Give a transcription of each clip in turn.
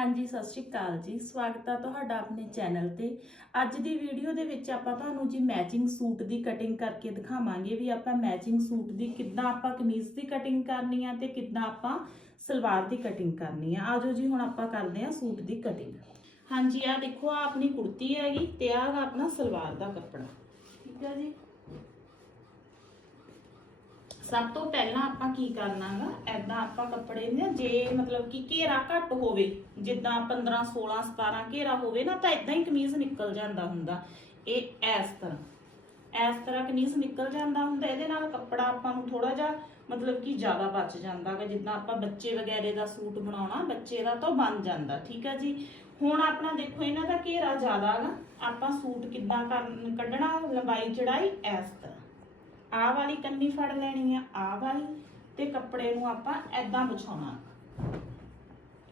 ਹਾਂਜੀ, ਸਤਿ ਸ਼੍ਰੀ ਅਕਾਲ ਜੀ। ਸਵਾਗਤ ਹੈ ਤੁਹਾਡਾ ਆਪਣੇ ਚੈਨਲ ਤੇ। ਅੱਜ ਦੀ ਵੀਡੀਓ ਦੇ ਵਿੱਚ ਆਪਾਂ ਤੁਹਾਨੂੰ ਜੀ ਮੈਚਿੰਗ ਸੂਟ ਦੀ ਕਟਿੰਗ ਕਰਕੇ ਦਿਖਾਵਾਂਗੇ ਵੀ ਆਪਾਂ ਮੈਚਿੰਗ ਸੂਟ ਦੀ ਕਿੱਦਾਂ ਆਪਾਂ ਕਮੀਜ਼ ਦੀ ਕਟਿੰਗ ਕਰਨੀ ਆ ਤੇ ਕਿੱਦਾਂ ਆਪਾਂ ਸਲਵਾਰ ਦੀ ਕਟਿੰਗ ਕਰਨੀ ਆ। ਆਜੋ ਜੀ, ਹੁਣ ਆਪਾਂ ਕਰਦੇ ਆ ਸੂਟ ਦੀ ਕਟਿੰਗ ਹਾਂਜੀ, ਆ ਦੇਖੋ, ਆ ਆਪਣੀ ਕੁੜਤੀ ਹੈਗੀ ਤੇ ਆ ਆਪਣਾ ਸਲਵਾਰ ਦਾ ਕੱਪੜਾ। ਠੀਕ ਹੈ ਜੀ? ਸਭ ਤੋਂ ਪਹਿਲਾਂ ਆਪਾਂ ਕੀ ਕਰਨਾਗਾ? ਐਦਾਂ ਆਪਾਂ ਕੱਪੜੇ ਨੇ ਜੇ ਮਤਲਬ ਕਿ ਘੇਰਾ ਘੱਟ ਹੋਵੇ, ਜਿੱਦਾਂ 15 16 17 ਘੇਰਾ ਹੋਵੇ ਨਾ, ਤਾਂ ਇਦਾਂ ਹੀ ਕਮੀਜ਼ ਨਿਕਲ ਜਾਂਦਾ ਹੁੰਦਾ। ਇਹ ਇਸ ਤਰ੍ਹਾਂ। ਇਸ ਤਰ੍ਹਾਂ ਕਮੀਜ਼ ਨਿਕਲ ਜਾਂਦਾ ਹੁੰਦਾ, ਇਹਦੇ ਨਾਲ ਕੱਪੜਾ ਆਪਾਂ ਨੂੰ ਥੋੜਾ ਜਿਹਾ ਮਤਲਬ ਕਿ ਜ਼ਿਆਦਾ ਬਚ ਜਾਂਦਾ ਗਾ ਜਿੱਦਾਂ ਆਪਾਂ ਬੱਚੇ ਵਗੈਰੇ ਦਾ ਸੂਟ ਬਣਾਉਣਾ, ਬੱਚੇ ਦਾ ਤਾਂ ਬਣ ਜਾਂਦਾ, ਠੀਕ ਹੈ ਜੀ? ਹੁਣ ਆਪਣਾ ਦੇਖੋ, ਇਹਨਾਂ ਦਾ ਘੇਰਾ ਜ਼ਿਆਦਾ ਗਾ। ਆਪਾਂ ਸੂਟ ਕਿੱਦਾਂ ਕਰਨ, ਕੱਢਣਾ, ਲੰਬਾਈ ਚੜਾਈ ਇਸ ਤਰ੍ਹਾਂ। ਆਹ ਵਾਲੀ ਕੰਨੀ ਫੜ ਲੈਣੀ ਆ, ਆਹ ਵਾਲੀ ਤੇ ਕੱਪੜੇ ਨੂੰ ਆਪਾਂ ਐਦਾਂ ਵਿਛਾਉਣਾ।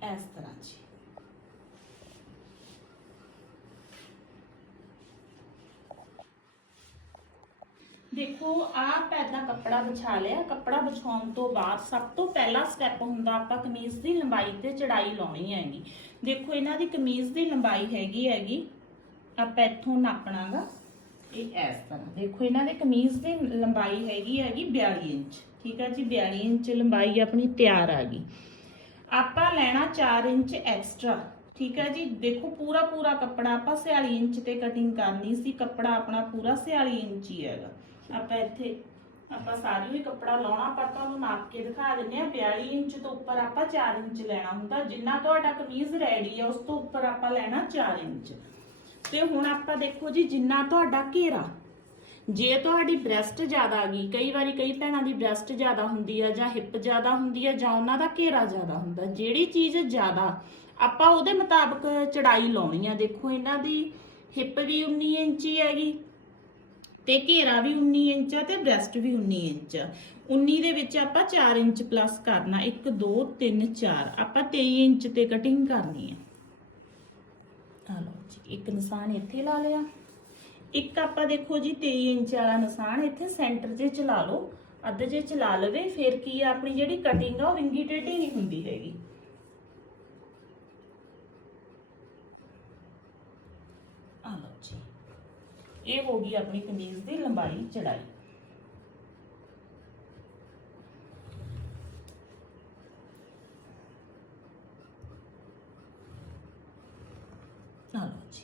ਇਸ ਤਰ੍ਹਾਂ ਜੀ। ਦੇਖੋ ਆਪ ਐਦਾਂ ਕੱਪੜਾ ਵਿਛਾ ਲਿਆ। ਕੱਪੜਾ ਵਿਛਾਉਣ ਤੋਂ ਬਾਅਦ ਸਭ ਤੋਂ ਪਹਿਲਾ ਸਟੈਪ ਹੁੰਦਾ ਆਪਾਂ ਕਮੀਜ਼ ਦੀ ਲੰਬਾਈ ਤੇ ਚੜਾਈ ਲਾਉਣੀ ਹੈਗੀ। ਦੇਖੋ, ਇਹਨਾਂ ਦੀ ਕਮੀਜ਼ ਦੀ ਲੰਬਾਈ ਹੈਗੀ ਹੈਗੀ, ਆਪਾਂ ਇੱਥੋਂ ਨਾਪਣਾਗਾ। ਇਹ ਇਸ ਤਰ੍ਹਾਂ। ਦੇਖੋ, ਇਹਨਾਂ ਦੇ ਕਮੀਜ਼ ਦੀ ਲੰਬਾਈ ਹੈਗੀ ਹੈਗੀ 42 ਇੰਚ। ਠੀਕ ਹੈ ਜੀ 42 ਇੰਚ ਲੰਬਾਈ ਆਪਣੀ ਤਿਆਰ ਆ ਗਈ। ਆਪਾਂ ਲੈਣਾ 4 ਇੰਚ ਐਕਸਟਰਾ ਠੀਕ ਹੈ ਜੀ, ਦੇਖੋ, ਪੂਰਾ ਪੂਰਾ ਕੱਪੜਾ ਆਪਾਂ 46 ਇੰਚ ਤੇ ਕਟਿੰਗ ਕਰਨੀ ਸੀ। ਕੱਪੜਾ ਆਪਣਾ ਪੂਰਾ 46 ਇੰਚ ਹੀ ਹੈਗਾ। ਆਪਾਂ ਇੱਥੇ, ਆਪਾਂ ਸਾਰੀ ਵੀ ਕੱਪੜਾ ਲਾਉਣਾ ਪਰ ਤੁਹਾਨੂੰ ਨਾਪ ਕੇ ਦਿਖਾ ਦਿੰਨੇ ਆ। 42 ਇੰਚ ਤੋਂ ਉੱਪਰ ਆਪਾਂ 4 ਇੰਚ ਲੈਣਾ ਹੁੰਦਾ। ਜਿੰਨਾ ਤੁਹਾਡਾ ਕਮੀਜ਼ ਰੈਡੀ ਆ, ਉਸ ਤੋਂ ਉੱਪਰ ਆਪਾਂ ਲੈਣਾ 4 ਇੰਚ। ਤੇ ਹੁਣ ਆਪਾਂ ਦੇਖੋ ਜੀ ਜਿੰਨਾ ਤੁਹਾਡਾ ਘੇਰਾ, ਜੇ ਤੁਹਾਡੀ ਬ੍ਰੈਸਟ ਜ਼ਿਆਦਾ ਆ ਗਈ, ਕਈ ਵਾਰੀ ਕਈ ਭੈਣਾਂ ਦੀ ਬ੍ਰੈਸਟ ਜ਼ਿਆਦਾ ਹੁੰਦੀ ਆ ਜਾਂ ਹਿੱਪ ਜ਼ਿਆਦਾ ਹੁੰਦੀ ਆ ਜਾਂ ਉਹਨਾਂ ਦਾ ਘੇਰਾ ਜ਼ਿਆਦਾ ਹੁੰਦਾ, ਜਿਹੜੀ ਚੀਜ਼ ਜ਼ਿਆਦਾ, ਆਪਾਂ ਉਹਦੇ ਮੁਤਾਬਕ ਚੜਾਈ ਲਾਉਣੀ ਆ। ਦੇਖੋ ਇਹਨਾਂ ਦੀ ਹਿੱਪ ਵੀ 19 ਇੰਚੀ ਹੈਗੀ ਤੇ ਘੇਰਾ ਵੀ 19 ਇੰਚ ਆ ਤੇ ਬ੍ਰੈਸਟ ਵੀ 19 ਇੰਚ ਆ। 19 ਦੇ ਵਿੱਚ ਆਪਾਂ 4 ਇੰਚ ਪਲੱਸ ਕਰਨਾ 1 2 3 4 ਆਪਾਂ 23 ਇੰਚ ਤੇ ਕਟਿੰਗ ਕਰਨੀ ਆ। ਆ ਲਓ ਜੀ, ਇੱਕ ਨਿਸ਼ਾਨ ਇੱਥੇ ਲਾ ਲਿਆ। ਇੱਕ ਆਪਾਂ ਦੇਖੋ ਜੀ 23 ਇੰਚ ਵਾਲਾ ਨਿਸ਼ਾਨ ਇੱਥੇ ਸੈਂਟਰ 'ਚ ਚਲਾ ਲਓ, ਅੱਧ ਜੇ ਚਲਾ ਲਵੇ, ਫਿਰ ਕੀ ਆ, ਆਪਣੀ ਜਿਹੜੀ ਕਟਿੰਗ ਆ, ਉਹ ਵਿੰਗੀ ਟੇਢੀ ਨਹੀਂ ਹੁੰਦੀ ਹੈਗੀ। ਆ ਲਓ ਜੀ, ਇਹ ਹੋ ਗਈ ਆਪਣੀ ਕਮੀਜ਼ ਦੀ ਲੰਬਾਈ ਚੜਾਈ ਆ ਲਓ ਜੀ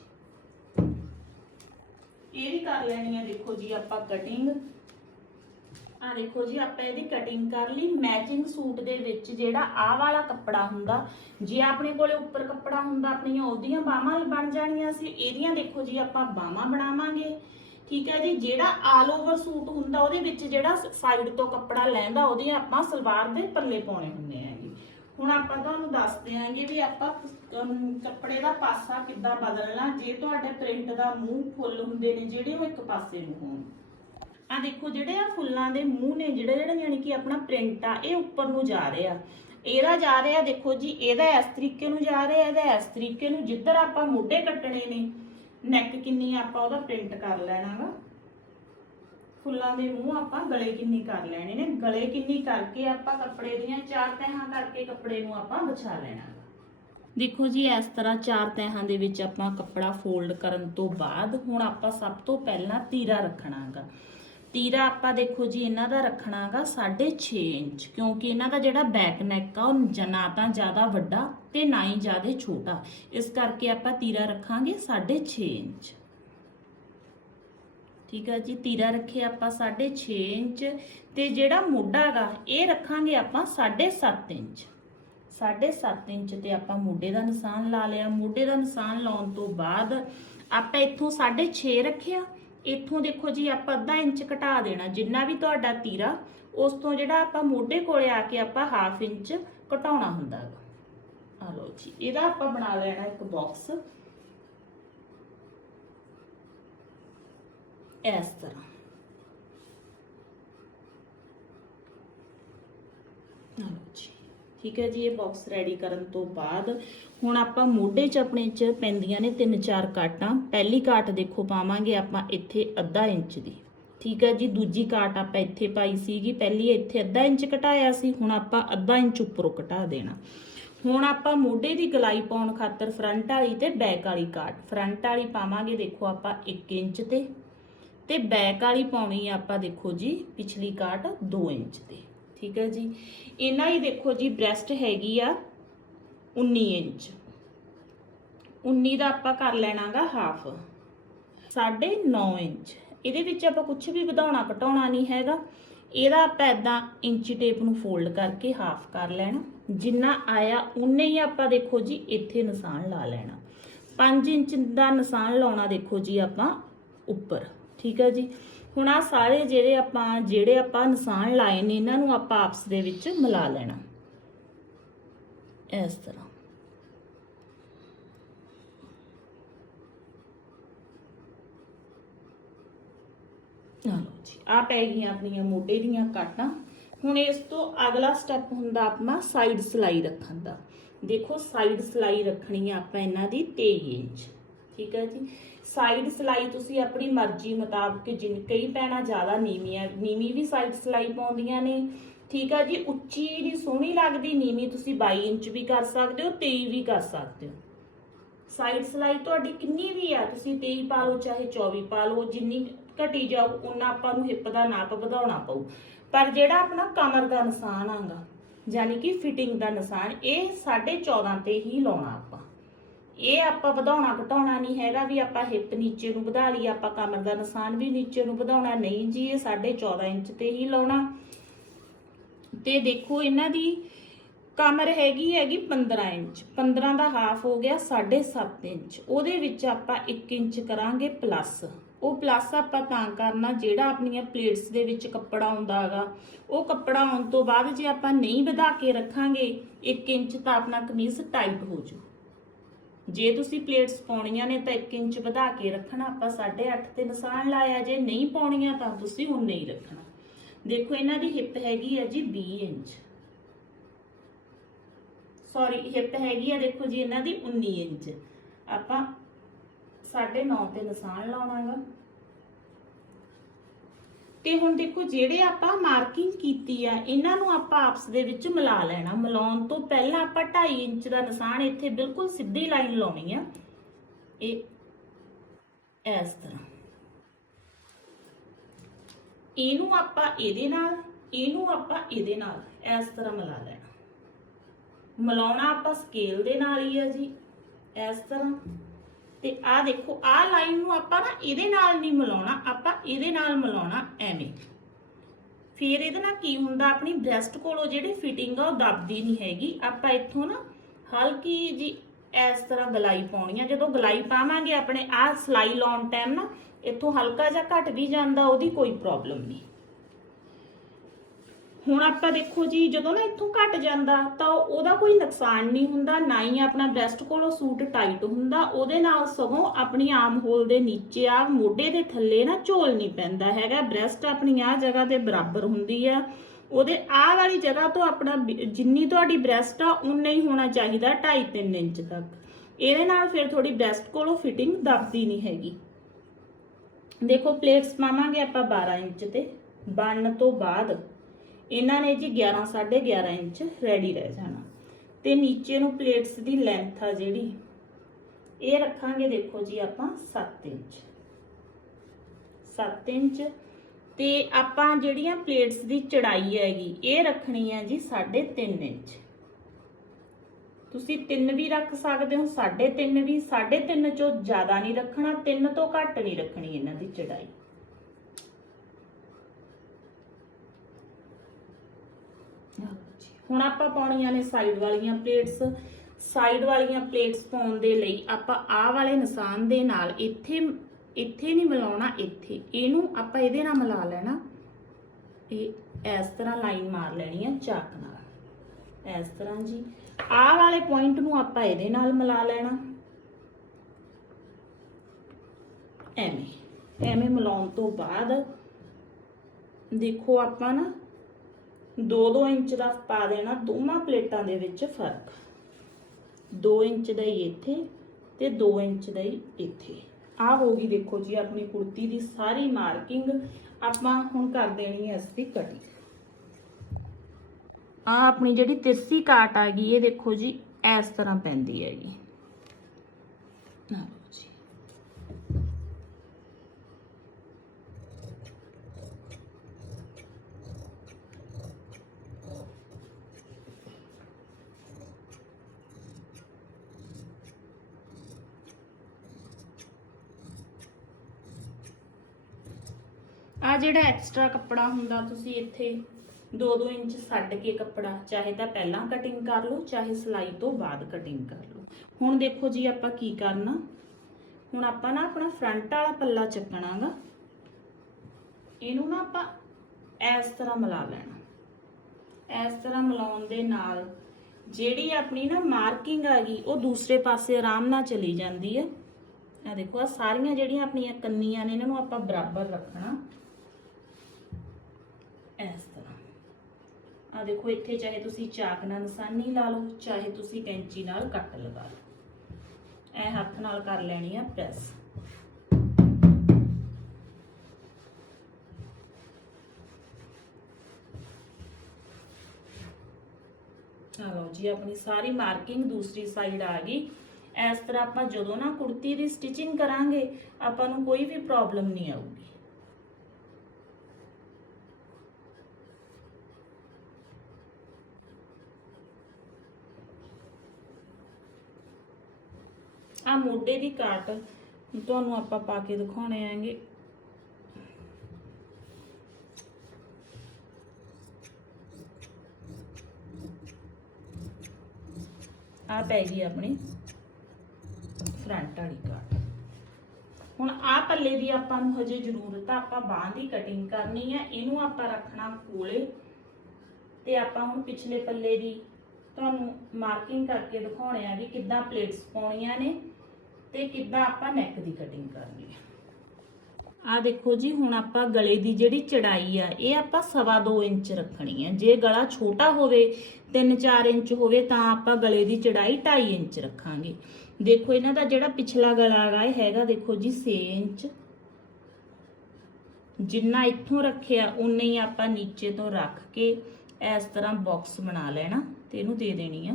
ਇਹ ਵੀ ਕਰ ਲੈਣੀ ਹੈ ਦੇਖੋ ਜੀ, ਆਪਾਂ ਕਟਿੰਗ ਆ ਦੇਖੋ ਜੀ, ਆਪਾਂ ਇਹਦੀ ਕਟਿੰਗ ਕਰ ਲਈ। ਮੈਚਿੰਗ ਸੂਟ ਦੇ ਵਿੱਚ ਜਿਹੜਾ ਆਹ ਵਾਲਾ ਕੱਪੜਾ ਹੁੰਦਾ, ਜੇ ਆਪਣੇ ਕੋਲੇ ਉੱਪਰ ਕੱਪੜਾ ਹੁੰਦਾ, ਆਪਣੀਆਂ ਉਹਦੀਆਂ ਬਾਹਾਂ ਬਣ ਜਾਣੀਆਂ ਸੀ। ਇਹਦੀਆਂ ਦੇਖੋ ਜੀ, ਆਪਾਂ ਬਾਹਾਂ ਬਣਾਵਾਂਗੇ। ਠੀਕ ਹੈ ਜੀ, ਜਿਹੜਾ ਆਲ ਓਵਰ ਸੂਟ ਹੁੰਦਾ, ਉਹਦੇ ਵਿੱਚ ਜਿਹੜਾ ਸਾਈਡ ਤੋਂ ਕੱਪੜਾ ਲੈਂਦਾ ਉਹਦੇ ਆਪਾਂ ਸਲਵਾਰ ਦੇ ਪੱਲੇ ਪਾਉਣੇ ਹੁੰਦੇ ਆ। ਹੁਣ ਆਪਾਂ ਤੁਹਾਨੂੰ ਦੱਸ ਦਿਆਂਗੇ ਵੀ ਆਪਾਂ ਅਮ, ਕੱਪੜੇ ਦਾ ਪਾਸਾ ਕਿੱਦਾਂ ਬਦਲਣਾ ਜੇ ਤੁਹਾਡੇ ਪ੍ਰਿੰਟ ਦਾ ਮੂੰਹ ਫੁੱਲ ਹੁੰਦੇ ਨੇ ਜਿਹੜੇ ਉਹ ਇੱਕ ਪਾਸੇ ਨੂੰ ਹੋਣ। ਆ ਦੇਖੋ ਜਿਹੜੇ ਆ ਫੁੱਲਾਂ ਦੇ ਮੂੰਹ ਨੇ ਜਿਹੜੇ ਜਿਹੜੇ ਯਾਨੀ ਕਿ ਆਪਣਾ ਪ੍ਰਿੰਟ ਆ ਇਹ ਉੱਪਰ ਨੂੰ ਜਾ ਰਿਹਾ ਇਹਦਾ ਜਾ ਰਿਹਾ ਦੇਖੋ ਜੀ ਇਹਦਾ ਇਸ ਤਰੀਕੇ ਨੂੰ ਜਾ ਰਿਹਾ ਇਹਦਾ ਇਸ ਤਰੀਕੇ ਨੂੰ ਜਿੱਧਰ ਆਪਾਂ ਮੋਢੇ ਕੱਟਣੇ ਨੇ ਨੈਕ ਕਿੰਨੀ ਆਪਾਂ ਉਹਦਾ ਪ੍ਰਿੰਟ ਕਰ ਲੈਣਾਗਾ ਫੁੱਲਾਂ ਦੇ ਮੂੰਹ ਆਪਾਂ ਗਲੇ ਕਿੰਨੀ ਕਰ ਲੈਣੇ ਨੇ। ਗਲੇ ਕਿੰਨੀ ਕਰਕੇ ਆਪਾਂ ਕੱਪੜੇ ਦੀਆਂ ਚਾਰ ਤਹਾਂ ਕਰਕੇ ਕੱਪੜੇ ਨੂੰ ਆਪਾਂ ਵਿਛਾ ਲੈਣਾ। ਦੇਖੋ ਜੀ, ਇਸ ਤਰ੍ਹਾਂ ਚਾਰ ਤਹਾਂ ਦੇ ਵਿੱਚ ਆਪਾਂ ਕੱਪੜਾ ਫੋਲਡ ਕਰਨ ਤੋਂ ਬਾਅਦ ਹੁਣ ਆਪਾਂ ਸਭ ਤੋਂ ਪਹਿਲਾਂ ਤੀਰਾ ਰੱਖਣਾਗਾ। ਤੀਰਾ ਆਪਾਂ ਦੇਖੋ ਜੀ, ਇਹਨਾਂ ਦਾ ਰੱਖਣਾਗਾ 6.5 ਇੰਚ, ਕਿਉਂਕਿ ਇਹਨਾਂ ਦਾ ਜਿਹੜਾ ਬੈਕ ਨੈਕ ਆ, ਉਹ ਨਾ ਤਾਂ ਜ਼ਿਆਦਾ ਵੱਡਾ ਤੇ ਨਾ ਹੀ ਜ਼ਿਆਦਾ ਛੋਟਾ। ਇਸ ਕਰਕੇ ਆਪਾਂ ਤੀਰਾ ਰੱਖਾਂਗੇ 6.5 ਇੰਚ। ਠੀਕ ਆ ਜੀ, ਤੀਰਾ ਰੱਖਿਆ ਆਪਾਂ 6.5 ਇੰਚ ਤੇ ਜਿਹੜਾ ਮੋਢਾ ਗਾ ਇਹ ਰੱਖਾਂਗੇ ਆਪਾਂ 7.5 ਇੰਚ। 7.5 ਇੰਚ ਤੇ ਆਪਾਂ ਮੋਢੇ ਦਾ ਨਿਸ਼ਾਨ ਲਾ ਲਿਆ। ਮੋਢੇ ਦਾ ਨਿਸ਼ਾਨ ਲਾਉਣ ਤੋਂ ਬਾਅਦ ਆਪਾਂ ਇੱਥੋਂ 6.5 ਰੱਖਿਆ। ਇੱਥੋਂ ਦੇਖੋ ਜੀ, ਆਪਾਂ ਅੱਧਾ ਇੰਚ ਘਟਾ ਦੇਣਾ, ਜਿੰਨਾ ਵੀ ਤੁਹਾਡਾ ਤੀਰਾ, ਉਸ ਤੋਂ ਜਿਹੜਾ ਆਪਾਂ ਮੋਢੇ ਕੋਲੇ ਆ ਕੇ ਆਪਾਂ ਹਾਫ ਇੰਚ ਘਟਾਉਣਾ ਹੁੰਦਾ ਗਾ ਆ ਲਓ ਜੀ, ਇਹਦਾ ਆਪਾਂ ਬਣਾ ਲੈਣਾ ਇੱਕ ਬਾਕਸ ਇਸ ਤਰ੍ਹਾਂ ਠੀਕ ਹੈ ਜੀ, ਇਹ ਬਾਕਸ ਰੈਡੀ ਕਰਨ ਤੋਂ ਬਾਅਦ ਹੁਣ ਆਪਾਂ ਮੋਢੇ 'ਚ ਆਪਣੇ 'ਚ ਪੈਂਦੀਆਂ ਨੇ ਤਿੰਨ ਚਾਰ ਕਾਟਾਂ। ਪਹਿਲੀ ਕਾਟ ਦੇਖੋ ਪਾਵਾਂਗੇ ਆਪਾਂ ਇੱਥੇ ਅੱਧਾ ਇੰਚ ਦੀ। ਠੀਕ ਹੈ ਜੀ, ਦੂਜੀ ਕਾਟ ਆਪਾਂ ਇੱਥੇ ਪਾਈ ਸੀਗੀ। ਪਹਿਲੀ ਇੱਥੇ ਅੱਧਾ ਇੰਚ ਘਟਾਇਆ ਸੀ, ਹੁਣ ਆਪਾਂ ਅੱਧਾ ਇੰਚ ਉੱਪਰੋਂ ਘਟਾ ਦੇਣਾ। ਹੁਣ ਆਪਾਂ ਮੋਢੇ ਦੀ ਗਲਾਈ ਪਾਉਣ ਖਾਤਰ ਫਰੰਟ ਵਾਲੀ ਤੇ ਬੈਕ ਵਾਲੀ ਕਾਟ। ਫਰੰਟ ਵਾਲੀ ਪਾਵਾਂਗੇ, ਦੇਖੋ ਆਪਾਂ 1 ਇੰਚ ਤੇ। ਤੇ ਬੈਕ ਵਾਲੀ ਪਾਉਣੀ ਆ ਆਪਾਂ ਦੇਖੋ ਜੀ ਪਿਛਲੀ ਕਾਟ 2 ਇੰਚ ਤੇ, ਠੀਕ ਹੈ ਜੀ। ਇਹਨਾਂ ਹੀ ਦੇਖੋ ਜੀ ਬ੍ਰੈਸਟ ਹੈਗੀ ਆ 19 ਇੰਚ। 19 ਦਾ ਆਪਾਂ ਕਰ ਲੈਣਾਗਾ ਹਾਫ 9.5 ਇੰਚ। ਇਹਦੇ ਵਿੱਚ ਆਪਾਂ ਕੁਝ ਵੀ ਵਧਾਉਣਾ ਘਟਾਉਣਾ ਨਹੀਂ ਹੈਗਾ। ਇਹਦਾ ਆਪਾਂ ਇਦਾਂ ਇੰਚੀ ਟੇਪ ਨੂੰ ਫੋਲਡ ਕਰਕੇ ਹਾਫ ਕਰ ਲੈਣਾ। ਜਿੰਨਾ ਆਇਆ ਉਨੇ ਹੀ ਆਪਾਂ ਦੇਖੋ ਜੀ ਇੱਥੇ ਨਿਸ਼ਾਨ ਲਾ ਲੈਣਾ। 5 ਇੰਚ ਦਾ ਨਿਸ਼ਾਨ ਲਾਉਣਾ ਦੇਖੋ ਜੀ ਆਪਾਂ ਉੱਪਰ। ਠੀਕ ਹੈ ਜੀ। ਹੁਣ ਆ ਸਾਰੇ ਜਿਹੜੇ ਆਪਾਂ ਜਿਹੜੇ ਆਪਾਂ ਨਿਸ਼ਾਨ ਲਾਏ ਨੇ, ਇਹਨਾਂ ਨੂੰ ਆਪਾਂ ਆਪਸ ਦੇ ਵਿੱਚ ਮਿਲਾ ਲੈਣਾ। ਇਸ ਤਰ੍ਹਾਂ। ਆ ਜੀ ਆ ਪੈ ਗਈਆਂ ਆਪਣੀਆਂ ਮੋਢੇ ਦੀਆਂ ਕਾਟਾਂ। ਹੁਣ ਇਸ ਤੋਂ ਅਗਲਾ ਸਟੈਪ ਹੁੰਦਾ ਆਪਣਾ ਸਾਈਡ ਸਲਾਈ ਰੱਖਣ ਦਾ। ਦੇਖੋ ਸਾਈਡ ਸਲਾਈ ਰੱਖਣੀ ਆ ਆਪਾਂ ਇਹਨਾਂ ਦੀ 23 ਇੰਚ। ਠੀਕ ਹੈ ਜੀ। ਸਾਈਡ ਸਲਾਈ ਤੁਸੀਂ ਆਪਣੀ ਮਰਜ਼ੀ ਮੁਤਾਬਕ ਜਿੰਨ, ਕਈ ਪੈਣਾ ਜ਼ਿਆਦਾ ਨੀਵੀਆਂ, ਨੀਵੀਂ ਵੀ ਸਾਈਡ ਸਲਾਈ ਪਾਉਂਦੀਆਂ ਨੇ। ਠੀਕ ਹੈ ਜੀ, ਉੱਚੀ ਨਹੀਂ ਸੋਹਣੀ ਲੱਗਦੀ, ਨੀਵੀਂ ਤੁਸੀਂ 22 ਇੰਚ ਵੀ ਕਰ ਸਕਦੇ ਹੋ 23 ਵੀ ਕਰ ਸਕਦੇ ਹੋ। ਸਾਈਡ ਸਲਾਈ ਤੁਹਾਡੀ ਕਿੰਨੀ ਵੀ ਆ, ਤੁਸੀਂ 23 ਪਾ ਲਓ, ਚਾਹੇ 24 ਪਾ ਲਓ, ਜਿੰਨੀ ਘਟੀ ਜਾਊ ਉਹਨਾਂ ਆਪਾਂ ਨੂੰ ਹਿੱਪ ਦਾ ਨਾਪ ਵਧਾਉਣਾ ਪਊ। ਪਰ ਜਿਹੜਾ ਆਪਣਾ ਕਮਰ ਦਾ ਨਿਸ਼ਾਨ ਆਗਾ, ਯਾਨੀ ਕਿ ਫਿਟਿੰਗ ਦਾ ਨਿਸ਼ਾਨ, ਇਹ 14.5 ਤੇ ਹੀ ਲਾਉਣਾ ਆਪਾਂ। ਇਹ ਆਪਾਂ ਵਧਾਉਣਾ ਘਟਾਉਣਾ ਨਹੀਂ ਹੈਗਾ ਵੀ ਆਪਾਂ ਹਿੱਪ ਨੀਚੇ ਨੂੰ ਵਧਾ ਲਈ ਆਪਾਂ ਕਮਰ ਦਾ ਨਿਸ਼ਾਨ ਵੀ ਨੀਚੇ ਨੂੰ ਵਧਾਉਣਾ ਨਹੀਂ ਜੀ, ਇਹ 14.5 ਇੰਚ ਤੇ ਹੀ ਲਾਉਣਾ। ਤੇ ਦੇਖੋ ਇਹਨਾਂ ਦੀ ਕਮਰ ਹੈਗੀ ਹੈਗੀ 15 ਇੰਚ 15 ਦਾ ਹਾਫ ਹੋ ਗਿਆ 7.5 ਇੰਚ। ਉਹਦੇ ਵਿੱਚ ਆਪਾਂ 1 ਇੰਚ ਕਰਾਂਗੇ ਪਲੱਸ। ਉਹ ਪਲੱਸ ਆਪਾਂ ਤਾਂ ਕਰਨਾ ਜਿਹੜਾ ਆਪਣੀਆਂ ਪਲੇਟਸ ਦੇ ਵਿੱਚ ਕੱਪੜਾ ਆਉਂਦਾ ਹੈਗਾ। ਉਹ ਕੱਪੜਾ ਆਉਣ ਤੋਂ ਬਾਅਦ ਜੇ ਆਪਾਂ ਨਹੀਂ ਵਧਾ ਕੇ ਰੱਖਾਂਗੇ 1 ਇੰਚ ਤਾਂ ਆਪਣਾ ਕਮੀਜ਼ ਟਾਈਟ ਹੋ ਜੂ। ਜੇ ਤੁਸੀਂ ਪਲੇਟਸ ਪਾਉਣੀਆਂ ਨੇ ਤਾਂ 1 ਇੰਚ ਵਧਾ ਕੇ ਰੱਖਣਾ, ਆਪਾਂ 8.5 ਤੇ ਨਿਸ਼ਾਨ ਲਾਇਆ, ਜੇ ਨਹੀਂ ਪਾਉਣੀਆਂ ਤਾਂ ਤੁਸੀਂ ਹੁਣ ਹੀ ਰੱਖਣਾ। ਦੇਖੋ, ਇਹਨਾਂ ਦੀ ਹਿੱਪ ਹੈਗੀ ਹੈ ਜੀ 20 ਇੰਚ। ਸੌਰੀ ਹਿੱਪ ਹੈਗੀ ਆ, ਦੇਖੋ ਜੀ, ਇਹਨਾਂ ਦੀ 19 ਇੰਚ। ਆਪਾਂ 9.5 ਤੇ ਨਿਸ਼ਾਨ ਲਾਉਣਾਗਾ। ਤੇ ਹੁਣ ਦੇਖੋ ਜਿਹੜੇ ਆਪਾਂ ਮਾਰਕਿੰਗ ਕੀਤੀ ਆ, ਇਹਨਾਂ ਨੂੰ ਆਪਾਂ ਆਪਸ ਦੇ ਵਿੱਚ ਮਿਲਾ ਲੈਣਾ। ਮਿਲਾਉਣ ਤੋਂ ਪਹਿਲਾਂ ਆਪਾਂ 2.5 ਇੰਚ ਦਾ ਨਿਸ਼ਾਨ ਇੱਥੇ ਬਿਲਕੁਲ ਸਿੱਧੀ ਲਾਈਨ ਲਾਉਣੀ ਆ। ਇਹ ਇਸ ਤਰ੍ਹਾਂ। ਇਹਨੂੰ ਆਪਾਂ ਇਹਦੇ ਨਾਲ, ਇਹਨੂੰ ਆਪਾਂ ਇਹਦੇ ਨਾਲ ਇਸ ਤਰ੍ਹਾਂ ਮਿਲਾ ਲੈਣਾ। ਮਿਲਾਉਣਾ ਆਪਾਂ ਸਕੇਲ ਦੇ ਨਾਲ ਹੀ ਆ ਜੀ, ਇਸ ਤਰ੍ਹਾਂ। ਤੇ ਆਹ ਦੇਖੋ, ਆਹ ਲਾਈਨ ਨੂੰ ਆਪਾਂ ਨਾ ਇਹਦੇ ਨਾਲ ਨਹੀਂ ਮਿਲਾਉਣਾ, ਆਪਾਂ ਇਹਦੇ ਨਾਲ ਮਿਲਾਉਣਾ ਐਵੇਂ। ਫਿਰ ਇਹਦੇ ਨਾਲ ਕੀ ਹੁੰਦਾ, ਆਪਣੀ ਬ੍ਰੈਸਟ ਕੋਲੋਂ ਜਿਹੜੀ ਫਿਟਿੰਗ ਆ ਉਹ ਦੱਬਦੀ ਨਹੀਂ ਹੈਗੀ। ਆਪਾਂ ਇੱਥੋਂ ਨਾ ਹਲਕੀ ਜੀ ਇਸ ਤਰ੍ਹਾਂ ਗਲਾਈ ਪਾਉਣੀ ਆ। ਜਦੋਂ ਗਲਾਈ ਪਾਵਾਂਗੇ ਆਪਣੇ ਆਹ ਸਲਾਈ ਲਾਉਣ ਟਾਈਮ ਨਾ, ਇੱਥੋਂ ਹਲਕਾ ਜਿਹਾ ਘਟ ਵੀ ਜਾਂਦਾ, ਉਹਦੀ ਕੋਈ ਪ੍ਰੋਬਲਮ ਨਹੀਂ। ਹੁਣ ਆਪਾਂ ਦੇਖੋ ਜੀ, ਜਦੋਂ ਨਾ ਇੱਥੋਂ ਘਟ ਜਾਂਦਾ, ਤਾਂ ਉਹਦਾ ਕੋਈ ਨੁਕਸਾਨ ਨਹੀਂ ਹੁੰਦਾ, ਨਾ ਹੀ ਆਪਣਾ ਬ੍ਰੈਸਟ ਕੋਲੋਂ ਸੂਟ ਟਾਈਟ ਹੁੰਦਾ, ਉਹਦੇ ਨਾਲ ਸਗੋਂ ਆਪਣੀ ਆਮ ਹੋਲ ਦੇ ਨੀਚੇ ਆ, ਮੋਢੇ ਦੇ ਥੱਲੇ ਨਾ ਝੋਲ ਨਹੀਂ ਪੈਂਦਾ ਹੈਗਾ। ਬ੍ਰੈਸਟ ਆਪਣੀ ਆ ਜਗ੍ਹਾ ਤੇ ਬਰਾਬਰ ਹੁੰਦੀ ਆ। ਉਹਦੇ ਆਹ ਵਾਲੀ ਜਗ੍ਹਾ ਤੋਂ ਆਪਣਾ ਜਿੰਨੀ ਤੁਹਾਡੀ ਬ੍ਰੈਸਟ ਆ ਉਨਾ ਹੀ ਹੋਣਾ ਚਾਹੀਦਾ 2.5-3 ਇੰਚ ਤੱਕ। ਇਹਦੇ ਨਾਲ ਫਿਰ ਥੋੜੀ ਬ੍ਰੈਸਟ ਕੋਲੋਂ ਫਿਟਿੰਗ ਦੱਬਦੀ ਨਹੀਂ ਹੈਗੀ। ਦੇਖੋ ਪਲੇਟਸ ਪਾਵਾਂਗੇ ਆਪਾਂ 12 ਇੰਚ ਤੇ। ਬਣਨ ਤੋਂ ਬਾਅਦ ਇਹਨਾਂ ਨੇ ਜੀ 11 11.5 ਇੰਚ ਰੈਡੀ ਰਹਿ ਜਾਣਾ। ਤੇ ਨੀਚੇ ਨੂੰ ਪਲੇਟਸ ਦੀ ਲੈਂਥ ਆ ਜਿਹੜੀ, ਇਹ ਰੱਖਾਂਗੇ ਦੇਖੋ ਜੀ ਆਪਾਂ 7 ਇੰਚ। 7 ਇੰਚ ਤੇ ਆਪਾਂ ਜਿਹੜੀਆਂ ਪਲੇਟਸ ਦੀ ਚੜਾਈ ਹੈਗੀ, ਇਹ ਰੱਖਣੀ ਹੈ ਜੀ 3.5 ਇੰਚ। ਤੁਸੀਂ 3 ਵੀ ਰੱਖ ਸਕਦੇ ਹੋ 3.5 ਵੀ 3.5 ਚੋਂ ਜ਼ਿਆਦਾ ਨਹੀਂ ਰੱਖਣਾ 3 ਤੋਂ ਘੱਟ ਨਹੀਂ ਰੱਖਣੀ ਇਹਨਾਂ ਦੀ ਚੜਾਈ। ਹੁਣ ਆਪਾਂ ਪਾਉਣੀਆਂ ਨੇ ਸਾਈਡ ਵਾਲੀਆਂ ਪਲੇਟਸ ਸਾਈਡ ਵਾਲੀਆਂ ਪਲੇਟਸ ਪਾਉਣ ਦੇ ਲਈ ਆਪਾਂ ਆਹ ਵਾਲੇ ਨਿਸ਼ਾਨ ਦੇ ਨਾਲ ਇੱਥੇ ਇੱਥੇ ਨਹੀਂ ਮਿਲਾਉਣਾ, ਇੱਥੇ। ਇਹਨੂੰ ਆਪਾਂ ਇਹਦੇ ਨਾਲ ਮਿਲਾ ਲੈਣਾ। ਇਹ ਇਸ ਤਰ੍ਹਾਂ ਲਾਈਨ ਮਾਰ ਲੈਣੀ ਆ ਚਾਕ ਨਾਲ। ਇਸ ਤਰ੍ਹਾਂ ਜੀ। ਆਹ ਵਾਲੇ ਪੁਆਇੰਟ ਨੂੰ ਆਪਾਂ ਇਹਦੇ ਨਾਲ ਮਿਲਾ ਲੈਣਾ। ਐਵੇਂ। ਐਵੇਂ ਮਿਲਾਉਣ ਤੋਂ ਬਾਅਦ ਦੇਖੋ ਆਪਾਂ ਨਾ 2-2 ਇੰਚ ਦਾ ਪਾ ਦੇਣਾ, ਦੋਵਾਂ ਪਲੇਟਾਂ ਦੇ ਵਿੱਚ ਫ਼ਰਕ। 2 ਇੰਚ ਦਾ ਹੀ ਇੱਥੇ ਤੇ 2 ਇੰਚ ਦਾ ਹੀ ਇੱਥੇ। ਆ ਹੋ ਗਈ ਦੇਖੋ ਜੀ ਆਪਣੀ ਕੁੜਤੀ ਦੀ ਸਾਰੀ ਮਾਰਕਿੰਗ। ਆਪਾਂ ਹੁਣ ਕਰ ਦੇਣੀ ਹੈ ਇਸ ਦੀ ਕਟਿੰਗ ਆ ਆਪਣੀ ਜਿਹੜੀ ਤਿਰਸੀ ਕਾਟ ਆ ਗਈ, ਇਹ ਦੇਖੋ ਜੀ ਇਸ ਤਰ੍ਹਾਂ ਪੈਂਦੀ ਹੈਗੀ। ਨਾ ਲਓ ਜੀ ਆ ਜਿਹੜਾ ਐਕਸਟਰਾ ਕੱਪੜਾ ਹੁੰਦਾ, ਤੁਸੀਂ ਇੱਥੇ 2-2 ਇੰਚ ਛੱਡ ਕੇ ਕੱਪੜਾ, ਚਾਹੇ ਤਾਂ ਪਹਿਲਾਂ ਕਟਿੰਗ ਕਰ ਲਓ, ਚਾਹੇ ਸਿਲਾਈ ਤੋਂ ਬਾਅਦ ਕਟਿੰਗ ਕਰ ਲਓ। ਹੁਣ ਦੇਖੋ ਜੀ ਆਪਾਂ ਕੀ ਕਰਨਾ। ਹੁਣ ਆਪਾਂ ਨਾ ਆਪਣਾ ਫਰੰਟ ਵਾਲਾ ਪੱਲਾ ਚੱਕਣਾਗਾ। ਇਹਨੂੰ ਨਾ ਆਪਾਂ ਇਸ ਤਰ੍ਹਾਂ ਮਿਲਾ ਲੈਣਾ। ਇਸ ਤਰ੍ਹਾਂ ਮਿਲਾਉਣ ਦੇ ਨਾਲ ਜਿਹੜੀ ਆਪਣੀ ਨਾ ਮਾਰਕਿੰਗ ਆ ਗਈ, ਉਹ ਦੂਸਰੇ ਪਾਸੇ ਆਰਾਮ ਨਾਲ ਚਲੀ ਜਾਂਦੀ ਹੈ ਆ ਦੇਖੋ ਆ ਸਾਰੀਆਂ ਜਿਹੜੀਆਂ ਆਪਣੀਆਂ ਕੰਨੀਆਂ ਨੇ, ਇਹਨਾਂ ਨੂੰ ਆਪਾਂ ਬਰਾਬਰ ਰੱਖਣਾ ਇਸ ਤਰ੍ਹਾਂ ਆ ਦੇਖੋ ਇੱਥੇ ਚਾਹੇ ਤੁਸੀਂ ਚਾਕ ਨਾਲ ਨਿਸ਼ਾਨੀ ਲਾ ਲਓ, ਚਾਹੇ ਤੁਸੀਂ ਕੈਂਚੀ ਨਾਲ ਕੱਟ ਲਗਾ ਲਓ। ਐ ਹੱਥ ਨਾਲ ਕਰ ਲੈਣੀ ਆ ਪ੍ਰੈਸ। ਆ ਲਓ ਜੀ, ਆਪਣੀ ਸਾਰੀ ਮਾਰਕਿੰਗ ਦੂਸਰੀ ਸਾਈਡ ਆ ਗਈ। ਇਸ ਤਰ੍ਹਾਂ ਆਪਾਂ ਜਦੋਂ ਨਾ ਕੁੜਤੀ ਦੀ ਸਟਿਚਿੰਗ ਕਰਾਂਗੇ, ਆਪਾਂ ਨੂੰ ਕੋਈ ਵੀ ਪ੍ਰੋਬਲਮ ਨਹੀਂ ਆਊਗੀ। ਆ ਮੋਢੇ ਦੀ ਕਾਟ ਤੁਹਾਨੂੰ ਆਪਾਂ ਪਾ ਕੇ ਦਿਖਾਉਣੇ ਆਂਗੇ। ਆ ਪੈ ਗਈ ਆਪਣੀ ਫਰੰਟ ਵਾਲੀ ਕਾਟ ਹੁਣ ਆ ਪੱਲੇ ਦੀ ਆਪਾਂ ਨੂੰ ਹਜੇ ਜ਼ਰੂਰਤ ਆ, ਆਪਾਂ ਬਾਹਾਂ ਦੀ ਕਟਿੰਗ ਕਰਨੀ ਹੈ ਇਹਨੂੰ ਆਪਾਂ ਰੱਖਣਾ ਕੋਲੇ। ਤੇ ਆਪਾਂ ਹੁਣ ਪਿਛਲੇ ਪੱਲੇ ਦੀ ਤੁਹਾਨੂੰ ਮਾਰਕਿੰਗ ਕਰਕੇ ਦਿਖਾਉਣੇ ਆ ਵੀ ਕਿੱਦਾਂ ਪਲੇਟਸ ਪਾਉਣੀਆਂ ਨੇ। ਤੇ ਕਿੱਦਾਂ ਆਪਾਂ ਨੈਕ ਦੀ ਕਟਿੰਗ ਕਰਨੀ ਹੈ। ਆ ਦੇਖੋ ਜੀ, ਹੁਣ ਆਪਾਂ ਗਲੇ ਦੀ ਜਿਹੜੀ ਚੜਾਈ ਆ, ਇਹ ਆਪਾਂ ਸਵਾ ਦੋ ਇੰਚ ਰੱਖਣੀ ਹੈ। ਜੇ ਗਲਾ ਛੋਟਾ ਹੋਵੇ 3-4 ਇੰਚ ਹੋਵੇ, ਤਾਂ ਆਪਾਂ ਗਲੇ ਦੀ ਚੜਾਈ 2.5 ਇੰਚ ਰੱਖਾਂਗੇ। ਦੇਖੋ, ਇਹਨਾਂ ਦਾ ਜਿਹੜਾ ਪਿਛਲਾ ਗਲਾ ਹੈਗਾ ਇਹ ਹੈਗਾ ਦੇਖੋ ਜੀ 6 ਇੰਚ। ਜਿੰਨਾ ਇੱਥੋਂ ਰੱਖਿਆ, ਉਨੇ ਹੀ ਆਪਾਂ ਨੀਚੇ ਤੋਂ ਰੱਖ ਕੇ ਇਸ ਤਰ੍ਹਾਂ ਬਾਕਸ ਬਣਾ ਲੈਣਾ ਤੇ ਇਹਨੂੰ ਦੇ ਦੇਣੀ ਆ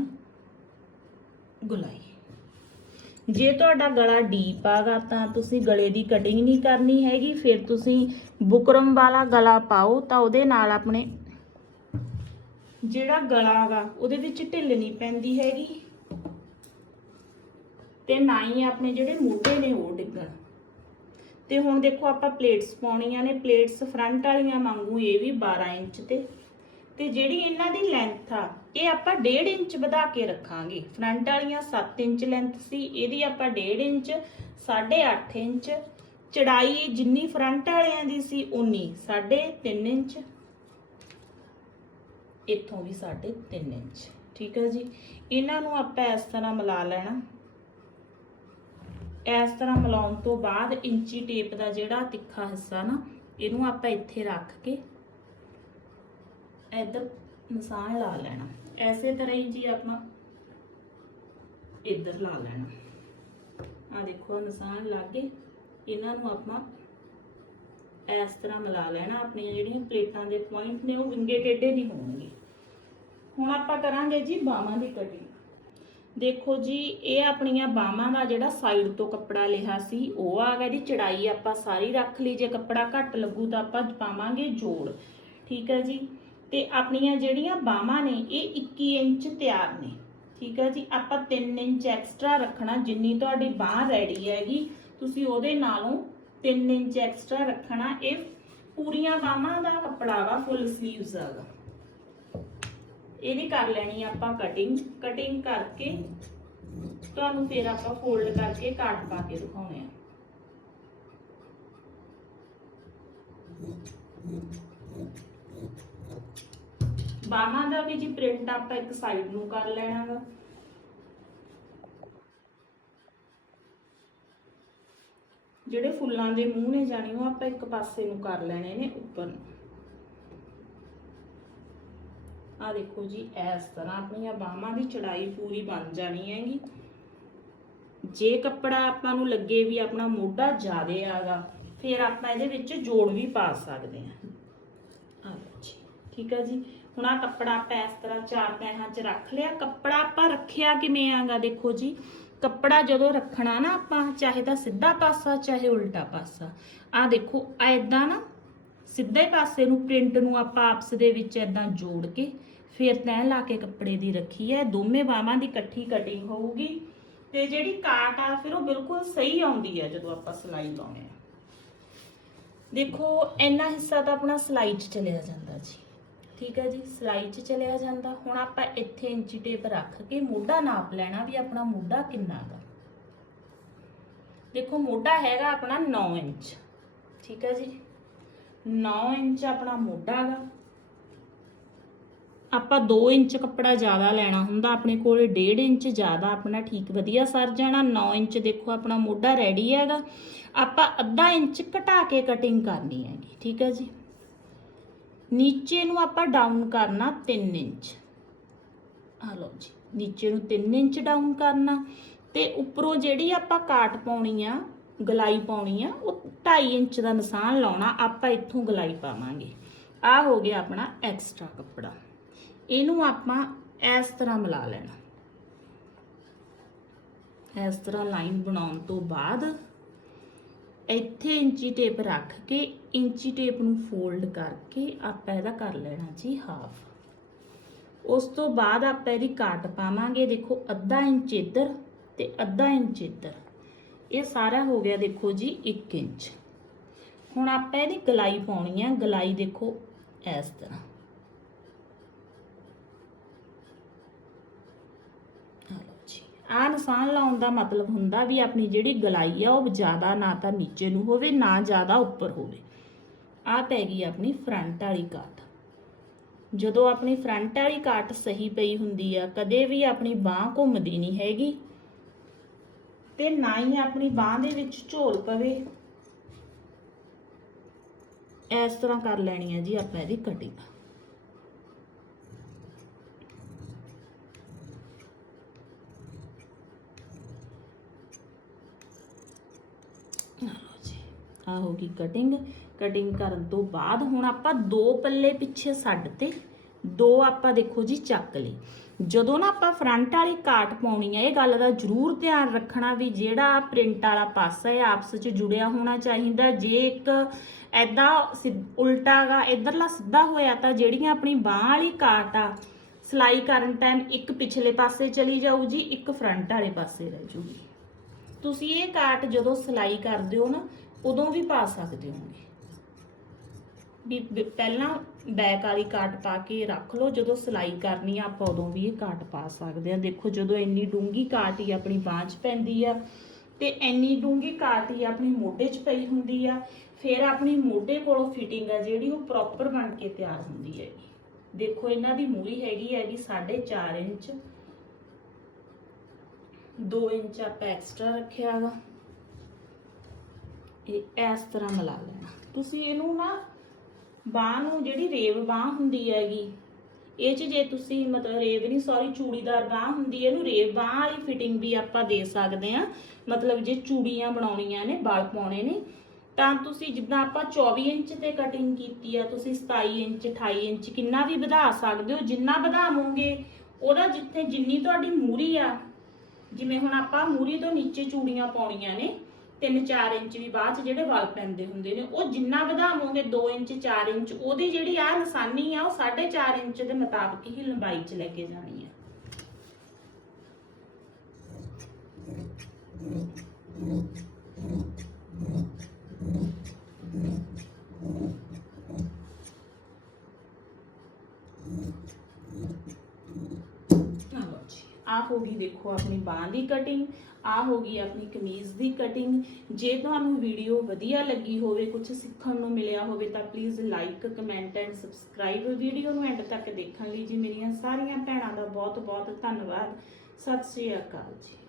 ਗੁਲਾਈ। ਜੇ ਤੁਹਾਡਾ ਗਲਾ ਡੀਪ ਆਗਾ ਤਾਂ ਤੁਸੀਂ ਗਲੇ ਦੀ ਕਟਿੰਗ ਨਹੀਂ ਕਰਨੀ ਹੈਗੀ, ਫਿਰ ਤੁਸੀਂ ਬੁਕਰਮ ਵਾਲਾ ਗਲਾ ਪਾਓ ਤਾਂ ਉਹਦੇ ਨਾਲ ਆਪਣੇ ਜਿਹੜਾ ਗਲਾ ਹੈਗਾ ਉਹਦੇ ਵਿੱਚ ਢਿੱਲ ਨਹੀਂ ਪੈਂਦੀ ਹੈਗੀ। ਤੇ ਨਾ ਹੀ ਆਪਣੇ ਜਿਹੜੇ ਮੋਢੇ ਨੇ ਉਹ ਡਿੱਗਣ। ਤੇ ਹੁਣ ਦੇਖੋ ਆਪਾਂ ਪਲੇਟਸ ਪਾਉਣੀਆਂ ਨੇ ਪਲੇਟਸ ਫਰੰਟ ਵਾਲੀਆਂ ਮੰਗੂ ਇਹ ਵੀ 12 ਇੰਚ ਤੇ। ਤੇ ਜਿਹੜੀ ਇਹਨਾਂ ਦੀ ਲੈਂਥ ਆ, ਇਹ ਆਪਾਂ 1.5 ਇੰਚ ਵਧਾ ਕੇ ਰੱਖਾਂਗੇ। ਫਰੰਟ ਵਾਲੀਆਂ 7 ਇੰਚ ਲੈਂਥ ਸੀ, ਇਹਦੀ ਆਪਾਂ 1.5 ਇੰਚ 8.5 ਇੰਚ, ਚੜਾਈ ਜਿੰਨੀ ਫਰੰਟ ਵਾਲਿਆਂ ਦੀ ਸੀ ਉਨੀ 3.5 ਇੰਚ, ਇੱਥੋਂ ਵੀ 3.5 ਇੰਚ। ਠੀਕ ਹੈ ਜੀ? ਇਹਨਾਂ ਨੂੰ ਆਪਾਂ ਇਸ ਤਰ੍ਹਾਂ ਮਿਲਾ ਲੈਣਾ। ਇਸ ਤਰ੍ਹਾਂ ਮਿਲਾਉਣ ਤੋਂ ਬਾਅਦ ਇੰਚੀ ਟੇਪ ਦਾ ਜਿਹੜਾ ਤਿੱਖਾ ਹਿੱਸਾ ਨਾ, ਇਹਨੂੰ ਆਪਾਂ ਇੱਥੇ ਰੱਖ ਕੇ ਇੱਧਰ ਨਿਸ਼ਾਨ ਲਾ ਲੈਣਾ। ਐਸੇ ਤਰ੍ਹਾਂ ਹੀ ਜੀ ਆਪਾਂ ਇੱਧਰ ਲਾ ਲੈਣਾ। ਆ ਦੇਖੋ, ਆਹ ਨਿਸ਼ਾਨ ਲੱਗ ਗਏ। ਇਹਨਾਂ ਨੂੰ ਆਪਾਂ ਇਸ ਤਰ੍ਹਾਂ ਮਿਲਾ ਲੈਣਾ। ਆਪਣੀਆਂ ਜਿਹੜੀਆਂ ਪਲੇਟਾਂ ਦੇ ਪੁਆਇੰਟ ਨੇ, ਉਹ ਵਿੰਗੇ ਟੇਢੇ ਨਹੀਂ ਹੋਣਗੇ। ਹੁਣ ਆਪਾਂ ਕਰਾਂਗੇ ਜੀ ਬਾਹਾਂ ਦੀ ਕਟਿੰਗ ਦੇਖੋ ਜੀ, ਇਹ ਆਪਣੀਆਂ ਬਾਹਾਂ ਦਾ ਜਿਹੜਾ ਸਾਈਡ ਤੋਂ ਕੱਪੜਾ ਲਿਆ ਸੀ, ਉਹ ਆ ਗਿਆ ਦੀ ਚੜਾਈ ਆਪਾਂ ਸਾਰੀ ਰੱਖ ਲਈ। ਜੇ ਕੱਪੜਾ ਘੱਟ ਲੱਗੂ ਤਾਂ ਆਪਾਂ ਪਾਵਾਂਗੇ ਜੋੜ। ਠੀਕ ਹੈ ਜੀ? ਤੇ ਆਪਣੀਆਂ ਜਿਹੜੀਆਂ ਬਾਹਾਂ ਨੇ, ਇਹ 21 ਇੰਚ ਤਿਆਰ ਨੇ। ਠੀਕ ਹੈ ਜੀ? ਆਪਾਂ 3 ਇੰਚ ਐਕਸਟਰਾ ਰੱਖਣਾ, ਜਿੰਨੀ ਤੁਹਾਡੀ ਬਾਹ ਰੈਡੀ ਹੈਗੀ, ਤੁਸੀਂ ਉਹਦੇ ਨਾਲੋਂ 3 ਇੰਚ ਐਕਸਟਰਾ ਰੱਖਣਾ। ਇਹ ਪੂਰੀਆਂ ਬਾਹਾਂ ਦਾ ਕੱਪੜਾ ਵਾ ਫੁੱਲ 슬ੀਵਸ ਹੈਗਾ ਇਹਦੀ ਕਰ ਲੈਣੀ ਆ ਆਪਾਂ ਕਟਿੰਗ ਕਟਿੰਗ ਕਰਕੇ ਤੁਹਾਨੂੰ ਫਿਰ ਆਪਾਂ ਫੋਲਡ ਕਰਕੇ ਕਾਟ ਪਾ ਕੇ ਦਿਖਾਉਣੇ ਆ। ਬਾਹਾਂ ਦਾ ਵੀ ਜੀ ਪ੍ਰਿੰਟ ਆਪਾਂ ਇੱਕ ਸਾਈਡ ਨੂੰ ਕਰ ਲੈਣਾ ਵਾ ਜਿਹੜੇ ਫੁੱਲਾਂ ਦੇ ਮੂੰਹ ਨੇ ਜਾਣੀ, ਉਹ ਆਪਾਂ ਇੱਕ ਪਾਸੇ ਨੂੰ ਕਰ ਲੈਣੇ ਨੇ ਉੱਪਰ ਨੂੰ। ਆ ਦੇਖੋ ਜੀ, ਇਸ ਤਰ੍ਹਾਂ ਆਪਣੀਆਂ ਬਾਹਾਂ ਦੀ ਚੜਾਈ ਪੂਰੀ ਬਣ ਜਾਣੀ ਹੈਗੀ। ਜੇ ਕੱਪੜਾ ਆਪਾਂ ਨੂੰ ਲੱਗੇ ਵੀ ਆਪਣਾ ਮੋਢਾ ਜ਼ਿਆਦੇ ਆਗਾ, ਫਿਰ ਆਪਾਂ ਇਹਦੇ ਵਿੱਚ ਜੋੜ ਵੀ ਪਾ ਸਕਦੇ ਹਾਂ। ਆ ਜੀ, ਠੀਕ ਹੈ ਜੀ? ਹੁਣ ਆ ਕੱਪੜਾ ਆਪਾਂ ਇਸ ਤਰ੍ਹਾਂ ਚਾਰ ਤਹਿਾਂ 'ਚ ਰੱਖ ਲਿਆ। ਕੱਪੜਾ ਆਪਾਂ ਰੱਖਿਆ ਕਿਵੇਂ ਆਗਾ ਦੇਖੋ ਜੀ? ਕੱਪੜਾ ਜਦੋਂ ਰੱਖਣਾ ਨਾ ਆਪਾਂ, ਚਾਹੇ ਤਾਂ ਸਿੱਧਾ ਪਾਸਾ, ਚਾਹੇ ਉਲਟਾ ਪਾਸਾ। ਆ ਦੇਖੋ ਐਦਾਂ ਨਾ ਸਿੱਧੇ ਪਾਸੇ ਨੂੰ ਪ੍ਰਿੰਟ ਨੂੰ ਆਪਾਂ ਆਪਸ ਦੇ ਵਿੱਚ ਐਦਾਂ ਜੋੜ ਕੇ ਫਿਰ ਤੈਅ ਲਾ ਕੇ ਕੱਪੜੇ ਦੀ ਰੱਖੀ ਹੈ। ਦੋਵੇਂ ਬਾਹਾਂ ਦੀ ਇਕੱਠੀ ਕਟਿੰਗ ਹੋਊਗੀ ਤੇ ਜਿਹੜੀ ਕਾਟ ਆ ਫਿਰ ਉਹ ਬਿਲਕੁਲ ਸਹੀ ਆਉਂਦੀ ਹੈ ਜਦੋਂ ਆਪਾਂ ਸਿਲਾਈ ਲਾਉਂਦੇ ਆ। ਦੇਖੋ, ਇੰਨਾ ਹਿੱਸਾ ਤਾਂ ਆਪਣਾ ਸਿਲਾਈ 'ਚ ਚਲਿਆ ਜਾਂਦਾ ਜੀ। ਠੀਕ ਹੈ ਜੀ, ਸਿਲਾਈ 'ਚ ਚਲਿਆ ਜਾਂਦਾ। ਹੁਣ ਆਪਾਂ ਇੱਥੇ ਇੰਚੀ ਟੇਪ ਰੱਖ ਕੇ ਮੋਢਾ ਨਾਪ ਲੈਣਾ ਵੀ ਆਪਣਾ ਮੋਢਾ ਕਿੰਨਾ ਗਾ। ਦੇਖੋ, ਮੋਢਾ ਹੈਗਾ ਆਪਣਾ 9 ਇੰਚ। ਠੀਕ ਹੈ ਜੀ 9 ਇੰਚ ਆਪਣਾ ਮੋਢਾ ਗਾ। ਆਪਾਂ 2 ਇੰਚ ਕੱਪੜਾ ਜ਼ਿਆਦਾ ਲੈਣਾ ਹੁੰਦਾ ਆਪਣੇ ਕੋਲ 1.5 ਇੰਚ ਜ਼ਿਆਦਾ ਆਪਣਾ ਠੀਕ, ਵਧੀਆ ਸਰ ਜਾਣਾ। 9 ਇੰਚ ਦੇਖੋ, ਆਪਣਾ ਮੋਢਾ ਰੈਡੀ ਹੈਗਾ। ਆਪਾਂ ਅੱਧਾ ਇੰਚ ਘਟਾ ਕੇ ਕਟਿੰਗ ਕਰਨੀ ਹੈਗੀ। ਠੀਕ ਹੈ ਜੀ। ਨੀਚੇ ਨੂੰ ਆਪਾਂ ਡਾਊਨ ਕਰਨਾ 3 ਇੰਚ। ਆ ਲਓ ਜੀ, ਨੀਚੇ ਨੂੰ 3 ਇੰਚ ਡਾਊਨ ਕਰਨਾ ਤੇ ਉੱਪਰੋਂ ਜਿਹੜੀ ਆਪਾਂ ਕਾਟ ਪਾਉਣੀ ਆ, ਗਲਾਈ ਪਾਉਣੀ ਆ, ਉਹ 2.5 ਇੰਚ ਦਾ ਨਿਸ਼ਾਨ ਲਾਉਣਾ, ਆਪਾਂ ਇੱਥੋਂ ਗਲਾਈ ਪਾਵਾਂਗੇ। ਆ ਹੋ ਗਿਆ ਆਪਣਾ ਐਕਸਟਰਾ ਕੱਪੜਾ। ਇਹਨੂੰ ਆਪਾਂ ਇਸ ਤਰ੍ਹਾਂ ਮਿਲਾ ਲੈਣਾ। ਇਸ ਤਰ੍ਹਾਂ ਲਾਈਨ ਬਣਾਉਣ ਤੋਂ ਬਾਅਦ ਇੱਥੇ ਇੰਚੀ ਟੇਪ ਰੱਖ ਕੇ ਇੰਚੀ ਟੇਪ ਨੂੰ ਫੋਲਡ ਕਰਕੇ ਆਪਾਂ ਇਹਦਾ ਕਰ ਲੈਣਾ ਜੀ ਹਾਫ। ਉਸ ਤੋਂ ਬਾਅਦ ਆਪਾਂ ਇਹਦੀ ਕਾਟ ਪਾਵਾਂਗੇ, ਦੇਖੋ ਅੱਧਾ ਇੰਚ ਇੱਧਰ ਤੇ ਅੱਧਾ ਇੰਚ ਇੱਧਰ। ਇਹ ਸਾਰਾ ਹੋ ਗਿਆ ਦੇਖੋ ਜੀ 1 ਇੰਚ। ਹੁਣ ਆਪਾਂ ਇਹਦੀ ਗਲਾਈ ਪਾਉਣੀ ਆ, ਗਲਾਈ ਦੇਖੋ ਇਸ ਤਰ੍ਹਾਂ। ਜੀ ਆ ਨਿਸ਼ਾਨ ਲਾਉਣ ਦਾ ਮਤਲਬ ਹੁੰਦਾ ਵੀ ਆਪਣੀ ਜਿਹੜੀ ਗਲਾਈ ਆ ਉਹ ਜ਼ਿਆਦਾ ਨਾ ਤਾਂ ਨੀਚੇ ਨੂੰ ਹੋਵੇ, ਨਾ ਜ਼ਿਆਦਾ ਉੱਪਰ ਹੋਵੇ। ਆ ਪੈ ਗਈ ਆਪਣੀ ਫਰੰਟ ਵਾਲੀ ਕਾਟ ਜਦੋਂ ਆਪਣੀ ਫਰੰਟ ਵਾਲੀ ਕਾਟ ਸਹੀ ਪਈ ਹੁੰਦੀ ਆ, ਕਦੇ ਵੀ ਆਪਣੀ ਬਾਹ ਘੁੰਮਦੀ ਨਹੀਂ ਹੈਗੀ। ਤੇ ਨਾ ਹੀ ਆਪਣੀ ਬਾਹ ਦੇ ਵਿੱਚ ਝੋਲ ਪਵੇ। ਇਸ ਤਰ੍ਹਾਂ ਕਰ ਲੈਣੀ ਹੈ ਜੀ ਆਪਾਂ ਇਹਦੀ ਕਟਿੰਗ ਆ ਹੋ ਗਈ ਕਟਿੰਗ ਕਟਿੰਗ ਕਰਨ ਤੋਂ ਬਾਅਦ ਹੁਣ ਆਪਾਂ ਦੋ ਪੱਲੇ ਪਿੱਛੇ ਛੱਡ ਤੇ ਦੋ ਆਪਾਂ ਦੇਖੋ ਜੀ ਚੱਕ ਲਈ ਜਦੋਂ ਨਾ ਆਪਾਂ ਫਰੰਟ ਵਾਲੀ ਕਾਟ ਪਾਉਣੀ ਹੈ ਇਹ ਗੱਲ ਦਾ ਜ਼ਰੂਰ ਧਿਆਨ ਰੱਖਣਾ ਵੀ ਜਿਹੜਾ ਪ੍ਰਿੰਟ ਵਾਲਾ ਪਾਸਾ ਹੈ ਆਪਸ ਵਿੱਚ ਜੁੜਿਆ ਹੋਣਾ ਚਾਹੀਦਾ। ਜੇ ਇੱਕ ਐਦਾਂ ਉਲਟਾ ਗਾ, ਇਧਰਲਾ ਸਿੱਧਾ ਹੋਇਆ ਤਾਂ ਜਿਹੜੀਆਂ ਆਪਣੀ ਬਾਹ ਵਾਲੀ ਕਾਟ ਆ, ਸਿਲਾਈ ਕਰਨ ਟਾਈਮ ਇੱਕ ਪਿਛਲੇ ਪਾਸੇ ਚਲੀ ਜਾਊ ਜੀ, ਇੱਕ ਫਰੰਟ ਵਾਲੇ ਪਾਸੇ ਰਹਿ ਜੂਗੀ। ਤੁਸੀਂ ਇਹ ਕਾਟ ਜਦੋਂ ਸਿਲਾਈ ਕਰਦੇ ਹੋ ਨਾ, ਉਦੋਂ ਵੀ ਪਾ ਸਕਦੇ ਹੋਗੇ। ਵੀ ਬ- ਪਹਿਲਾਂ ਬੈਕ ਵਾਲੀ ਕਾਟ ਪਾ ਕੇ ਰੱਖ ਲਓ, ਜਦੋਂ ਸਿਲਾਈ ਕਰਨੀ ਆ, ਆਪਾਂ ਉਦੋਂ ਵੀ ਇਹ ਕਾਟ ਪਾ ਸਕਦੇ ਆ। ਦੇਖੋ, ਜਦੋਂ ਇੰਨੀ ਡੂੰਗੀ ਕਾਟ ਹੀ ਆਪਣੀ ਬਾਂਹ 'ਚ ਪੈਂਦੀ ਆ, ਤੇ ਇੰਨੀ ਡੂੰਗੀ ਕਾਟ ਹੀ ਆਪਣੀ ਮੋਢੇ 'ਚ ਪਈ ਹੁੰਦੀ ਆ, ਫਿਰ ਆਪਣੀ ਮੋਢੇ ਕੋਲੋਂ ਫਿਟਿੰਗ ਆ ਜਿਹੜੀ, ਉਹ ਪ੍ਰੋਪਰ ਬਣ ਕੇ ਤਿਆਰ ਹੁੰਦੀ ਹੈਗੀ। ਦੇਖੋ, ਇਹਨਾਂ ਦੀ ਮੂਰੀ ਹੈਗੀ ਹੈਗੀ 4.5 ਇੰਚ। 2 ਇੰਚ ਆਪਾਂ ਐਕਸਟਰਾ ਰੱਖਿਆ ਵਾ। ਇਹ ਇਸ ਤਰ੍ਹਾਂ ਮਿਲਾ ਲੈਣਾ। ਤੁਸੀਂ ਇਹਨੂੰ ਨਾ ਬਾਹ ਨੂੰ ਜਿਹੜੀ ਰੇਵ ਬਾਹ ਹੁੰਦੀ ਹੈਗੀ, ਇਹ ਚ ਜੇ ਤੁਸੀਂ ਮਤਲਬ ਰੇਵ ਨਹੀਂ ਸੌਰੀ ਚੂੜੀਦਾਰ ਬਾਹ ਹੁੰਦੀ ਹੈ, ਇਹਨੂੰ ਰੇਵ ਬਾਹ ਵਾਲੀ ਫਿਟਿੰਗ ਵੀ ਆਪਾਂ ਦੇ ਸਕਦੇ ਆ ਮਤਲਬ ਜੇ ਚੂੜੀਆਂ ਬਣਾਉਣੀਆਂ ਨੇ, ਬਾਲ ਪਾਉਣੇ ਨੇ, ਤਾਂ ਤੁਸੀਂ ਜਿੱਦਾਂ ਆਪਾਂ 24 ਇੰਚ ਤੇ ਕਟਿੰਗ ਕੀਤੀ ਆ, ਤੁਸੀਂ 27 ਇੰਚ 28 ਇੰਚ, ਕਿੰਨਾ ਵੀ ਵਧਾ ਸਕਦੇ ਹੋ, ਜਿੰਨਾ ਵਧਾਵੋਗੇ, ਉਹਦਾ ਜਿੱਥੇ ਜਿੰਨੀ ਤੁਹਾਡੀ ਮੂਰੀ ਆ, ਜਿਵੇਂ ਹੁਣ ਆਪਾਂ ਮੂਰੀ ਤੋਂ ਨੀਚੇ ਚੂੜੀਆਂ ਪਾਉਣੀਆਂ ਨੇ 3-4 ਇੰਚ ਵੀ ਬਾਅਦ ਚ ਜਿਹੜੇ ਵਾਲ ਪੈਂਦੇ ਹੁੰਦੇ ਨੇ, ਉਹ ਜਿੰਨਾ ਵਧਾਵੋਗੇ 2 ਇੰਚ 4 ਇੰਚ, ਉਹਦੀ ਜਿਹੜੀ ਆ ਨਿਸ਼ਾਨੀ ਆ, ਉਹ 4.5 ਇੰਚ ਦੇ ਮੁਤਾਬਕ ਹੀ ਲੰਬਾਈ ਚ ਲੈ ਕੇ ਜਾਣੀ ਆ। ਆਹ ਲਓ ਜੀ ਆ ਹੋ ਗਈ ਦੇਖੋ ਆਪਣੀ ਬਾਹ ਦੀ ਕਟਿੰਗ ਆ ਹੋ ਗਈ ਆਪਣੀ ਕਮੀਜ਼ ਦੀ ਕਟਿੰਗ ਜੇ ਤੁਹਾਨੂੰ ਵੀਡੀਓ ਵਧੀਆ ਲੱਗੀ ਹੋਵੇ ਕੁਝ ਸਿੱਖਣ ਨੂੰ ਮਿਲਿਆ ਹੋਵੇ, ਤਾਂ please like comment and subscribe video ਨੂੰ ਐਂਡ ਤੱਕ ਦੇਖਣ ਲਈ ਜੀ। ਮੇਰੀਆਂ ਸਾਰੀਆਂ ਭੈਣਾਂ ਦਾ ਬਹੁਤ ਬਹੁਤ ਧੰਨਵਾਦ। ਸਤਿ ਸ੍ਰੀ ਅਕਾਲ ਜੀ।